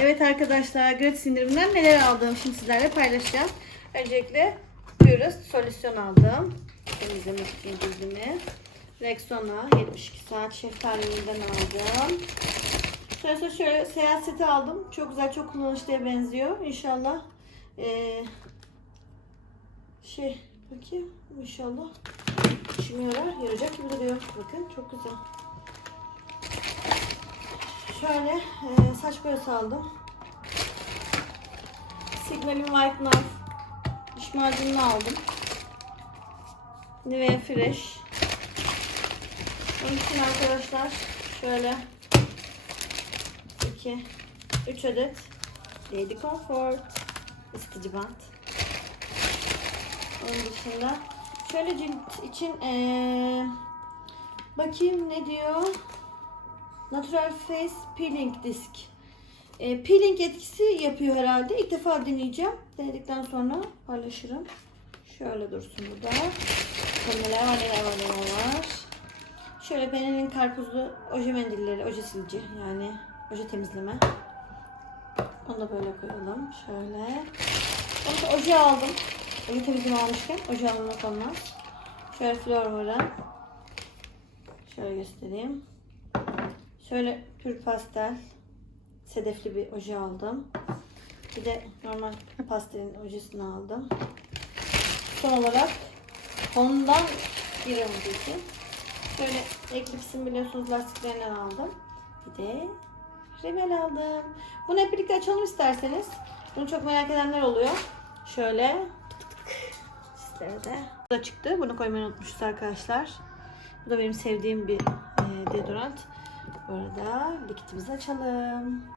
Evet arkadaşlar gratis indirimden neler aldım şimdi sizlerle paylaşacağım. Öncelikle buyuruz solüsyon aldım. Temizlemek için cildimi. Rexona 72 saat şeftaliliğinden aldım. Sonra şöyle seyahat seti aldım. Çok güzel çok kullanışlıya benziyor. İnşallah eee, şey bakayım inşallah işime yarar. Yarayacak gibi duruyor. Bakın çok güzel. Şöyle e, saç boyası aldım. Sigmal'in White Knife diş macununu aldım. Nivea Fresh. Onun için arkadaşlar şöyle 2 3 adet Lady Comfort ısıtıcı bant. Onun dışında şöyle cilt için e, bakayım ne diyor? Natural Face Peeling Disk. E, peeling etkisi yapıyor herhalde. İlk defa deneyeceğim. Denedikten sonra paylaşırım. Şöyle dursun burada. Bakalım neler var neler var neler var. Şöyle Penel'in karpuzlu oje mendilleri, oje silici yani oje temizleme. Onu da böyle koyalım. Şöyle. Sonra oje aldım. Oje temizleme almışken oje almak olmaz. Şöyle Flormar'ın. Şöyle göstereyim. Şöyle pür pastel sedefli bir oje aldım. Bir de normal pastelin ojesini aldım. Son olarak ondan bir önceki şöyle Eclipse'in biliyorsunuz lastiklerinden aldım. Bir de Rimmel aldım. Bunu hep birlikte açalım isterseniz. Bunu çok merak edenler oluyor. Şöyle sizlere de. Bu da çıktı. Bunu koymayı unutmuşuz arkadaşlar. Bu da benim sevdiğim bir e, deodorant. Bu arada likitimizi açalım.